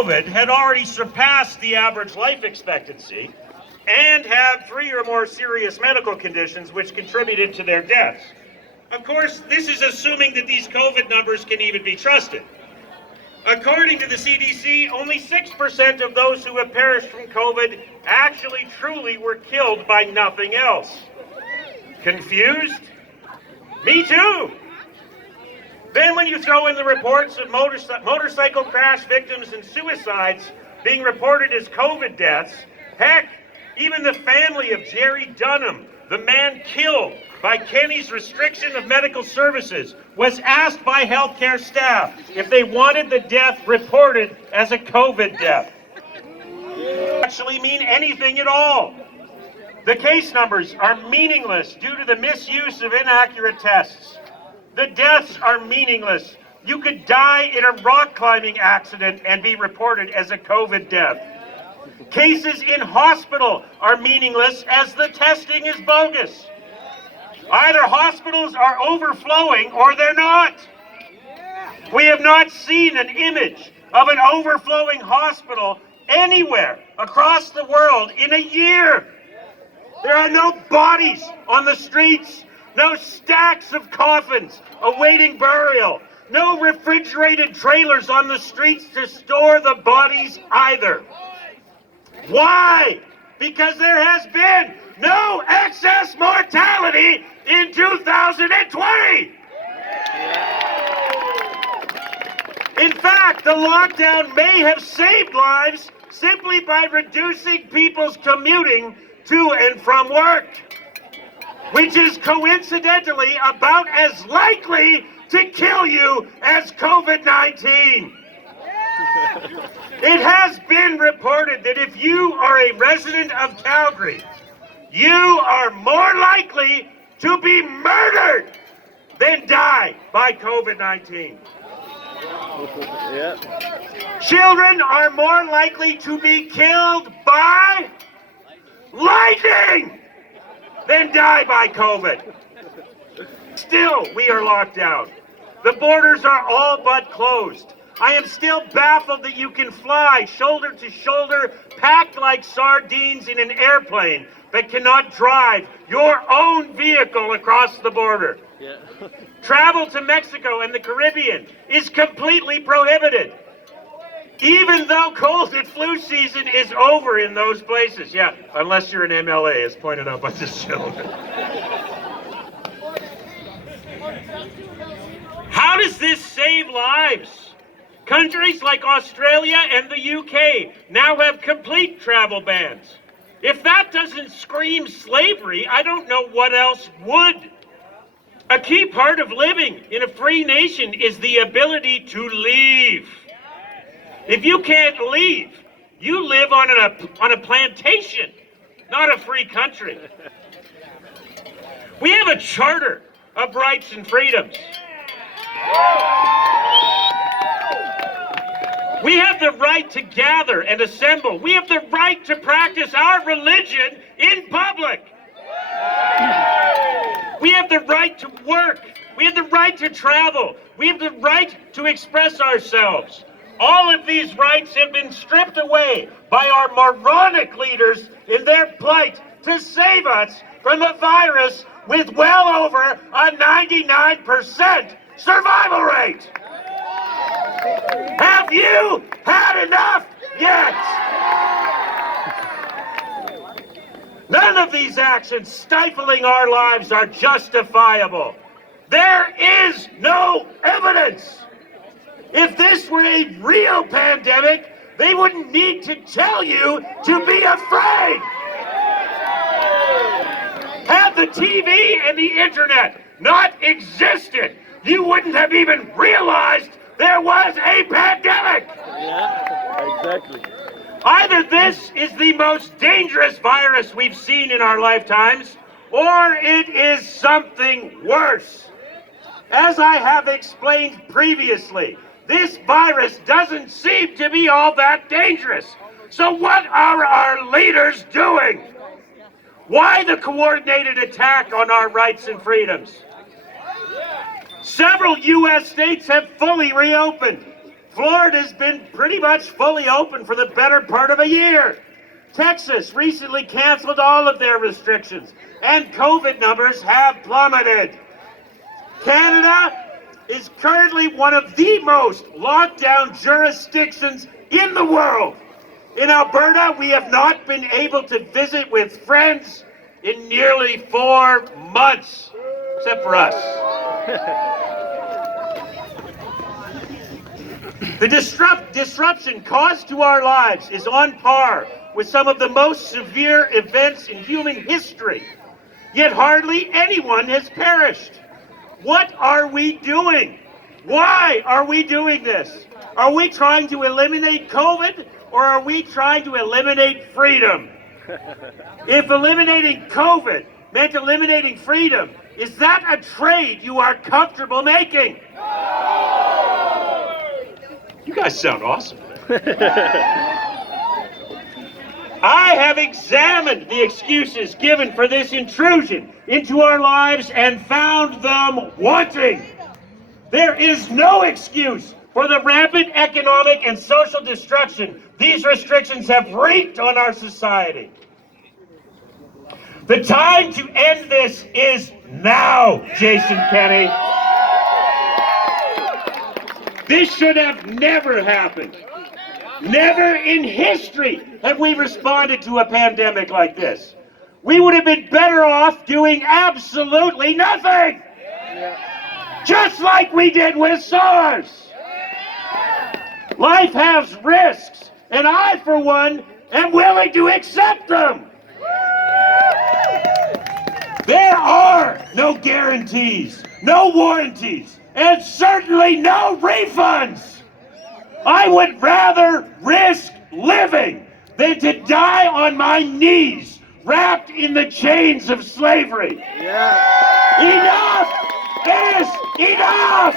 COVID had already surpassed the average life expectancy and had 3 or more serious medical conditions which contributed to their deaths. Of course, this is assuming that these COVID numbers can even be trusted. According to the CDC, only 6% of those who have perished from COVID actually truly were killed by nothing else. Confused? Me too! Then when you throw in the reports of motorcycle crash victims and suicides being reported as COVID deaths, heck, even the family of Jerry Dunham, the man killed by Kenny's restriction of medical services, was asked by healthcare staff if they wanted the death reported as a COVID death. Actually mean anything at all. The case numbers are meaningless due to the misuse of inaccurate tests. The deaths are meaningless. You could die in a rock climbing accident and be reported as a COVID death. Cases in hospital are meaningless as the testing is bogus. Either hospitals are overflowing or they're not. We have not seen an image of an overflowing hospital anywhere across the world in a year. There are no bodies on the streets, no stacks of coffins awaiting burial, no refrigerated trailers on the streets to store the bodies either. Why? Because there has been no excess mortality in 2020. In fact, the lockdown may have saved lives simply by reducing people's commuting to and from work, which is coincidentally about as likely to kill you as COVID-19. It has been reported that if you are a resident of Calgary, you are more likely to be murdered than die by COVID-19. Children are more likely to be killed by lightning than die by COVID. Still, we are locked down. The borders are all but closed. I am still baffled that you can fly shoulder to shoulder, packed like sardines in an airplane, but cannot drive your own vehicle across the border. Travel to Mexico and the Caribbean is completely prohibited, even though cold and flu season is over in those places. Yeah, unless you're an MLA, as pointed out by this gentleman. How does this save lives? Countries like Australia and the UK now have complete travel bans. If that doesn't scream slavery, I don't know what else would. A key part of living in a free nation is the ability to leave. If you can't leave, you live on a plantation, not a free country. We have a charter of rights and freedoms. We have the right to gather and assemble. We have the right to practice our religion in public. We have the right to work. We have the right to travel. We have the right to express ourselves. All of these rights have been stripped away by our moronic leaders in their plight to save us from a virus with well over a 99% survival rate. Have you had enough yet? None of these actions stifling our lives are justifiable. There is no evidence. If this were a real pandemic, they wouldn't need to tell you to be afraid. Had the TV and the internet not existed, you wouldn't have even realized there was a pandemic. Yeah, exactly. Either this is the most dangerous virus we've seen in our lifetimes, or it is something worse. As I have explained previously, this virus doesn't seem to be all that dangerous. So what are our leaders doing? Why the coordinated attack on our rights and freedoms? Several U.S. states have fully reopened. Florida's been pretty much fully open for the better part of a year. Texas recently canceled all of their restrictions, and COVID numbers have plummeted. Canada is currently one of the most locked down jurisdictions in the world. In Alberta, we have not been able to visit with friends in nearly 4 months, except for us. The disruption caused to our lives is on par with some of the most severe events in human history, yet hardly anyone has perished. What are we doing? Why are we doing this? Are we trying to eliminate COVID, or are we trying to eliminate freedom? If eliminating COVID meant eliminating freedom, is that a trade you are comfortable making? You guys sound awesome. I have examined the excuses given for this intrusion into our lives and found them wanting. There is no excuse for the rampant economic and social destruction these restrictions have wreaked on our society. The time to end this is now, Jason Kenney. This should have never happened. Never in history have we responded to a pandemic like this. We would have been better off doing absolutely nothing. Just like we did with SARS. Life has risks, and I, for one, am willing to accept them. There are no guarantees, no warranties, and certainly no refunds. I would rather risk living than to die on my knees, wrapped in the chains of slavery. Enough is enough!